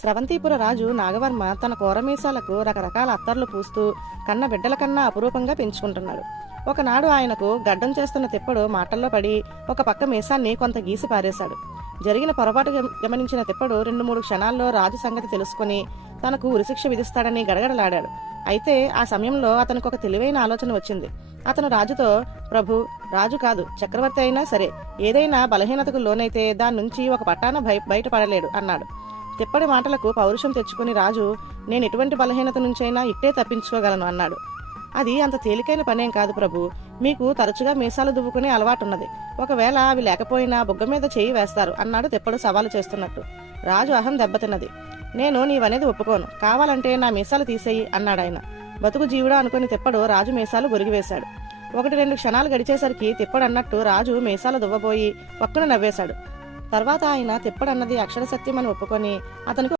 స్రవంతిపుర రాజు నాగవర్మ తన కోరమీసాలకు రకరకాల అత్తర్లు పూస్తూ కన్న బిడ్డల కన్నా అపురూపంగా పెంచుకుంటున్నాడు. ఒకనాడు ఆయనకు గడ్డం చేస్తున్న తిప్పడు మాటల్లో పడి ఒక పక్క మీసాన్ని కొంత గీసి పారేశాడు. జరిగిన పొరపాటు గమనించిన తిప్పడు 2-3 క్షణాల్లో రాజు సంగతి తెలుసుకుని తనకు ఉరిశిక్ష విధిస్తాడని గడగడలాడాడు. అయితే ఆ సమయంలో అతనికి ఒక తెలివైన ఆలోచన వచ్చింది. అతను రాజుతో, ప్రభు, రాజు కాదు చక్రవర్తి అయినా సరే ఏదైనా బలహీనతకు లోనైతే దాని నుంచి ఒక పట్టాన బయటపడలేడు అన్నాడు. తిప్పడి మాటలకు పౌరుషం తెచ్చుకుని రాజు, నేను ఎటువంటి బలహీనత నుంచైనా ఇట్టే తప్పించుకోగలను అన్నాడు. అది అంత తేలికైన పనేం కాదు ప్రభు, మీకు తరచుగా మీసాలు దువ్వుకునే అలవాటున్నది. ఒకవేళ అవి లేకపోయినా బుగ్గ మీద చేయి వేస్తారు అన్నాడు తిప్పడు సవాలు చేస్తున్నట్టు. రాజు అహం దెబ్బతిన్నది. నేను నీవనేది ఒప్పుకోను, కావాలంటే నా మీసాలు తీసేయి అన్నాడాయన. బతుకు జీవుడా అనుకుని తిప్పడు రాజు మీసాలు గొరిగివేశాడు. 1-2 క్షణాలు గడిచేసరికి తిప్పడన్నట్టు రాజు మీసాలు దువ్వబోయి పక్కన నవ్వేశాడు. తర్వాత ఆయన తిప్పడన్నది అక్షర సత్యం అని ఒప్పుకొని అతనికి